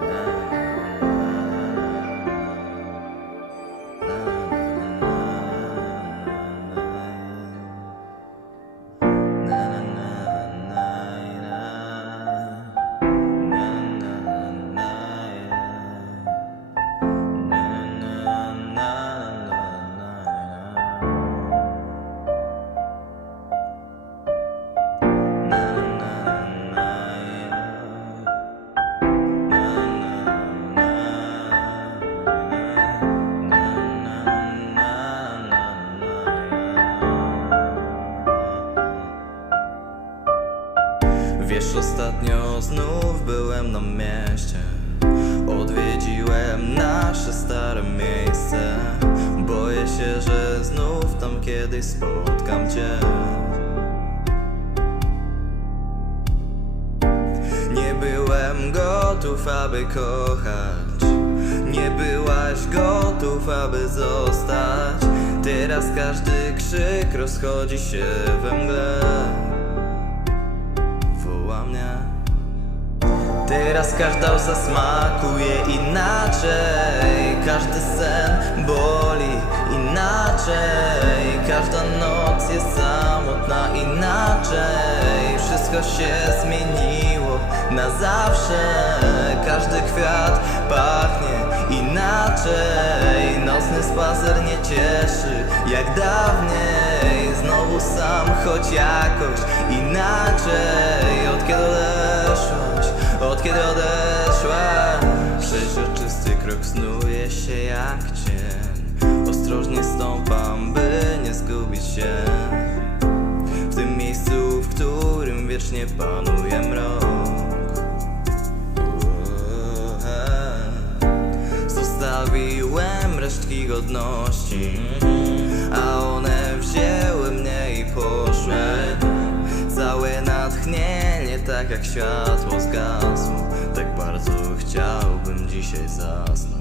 嗯 Wiesz, ostatnio znów byłem na mieście. Odwiedziłem nasze stare miejsce. Boję się, że znów tam kiedyś spotkam cię. Nie byłem gotów, aby kochać. Nie byłaś gotów, aby zostać. Teraz każdy krzyk rozchodzi się we mgle Teraz każda łza smakuje inaczej. Każdy sen boli inaczej. Każda noc jest samotna inaczej. Wszystko się zmieniło na zawsze. Każdy kwiat pachnie inaczej. Nocny spacer nie cieszy jak dawniej. Znowu sam, choć jakoś inaczej Ostrożnie stąpam, by nie zgubić się. W tym miejscu, w którym wiecznie panuje mrok. Zostawiłem resztki godności A one wzięły mnie i poszły. Całe natchnienie, tak jak światło zgasło Tak bardzo chciałbym dzisiaj zasnąć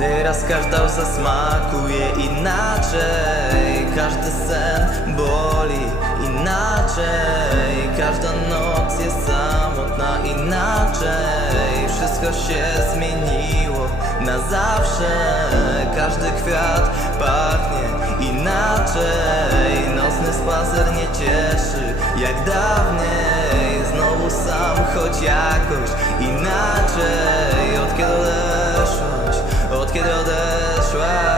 Teraz każda łza smakuje inaczej. Każdy sen boli inaczej. Każda noc jest samotna inaczej. Wszystko się zmieniło na zawsze. Każdy kwiat pachnie inaczej. Nocny spacer nie cieszy jak dawniej. Znowu sam, choć jakoś inaczej. Od kiedy soir.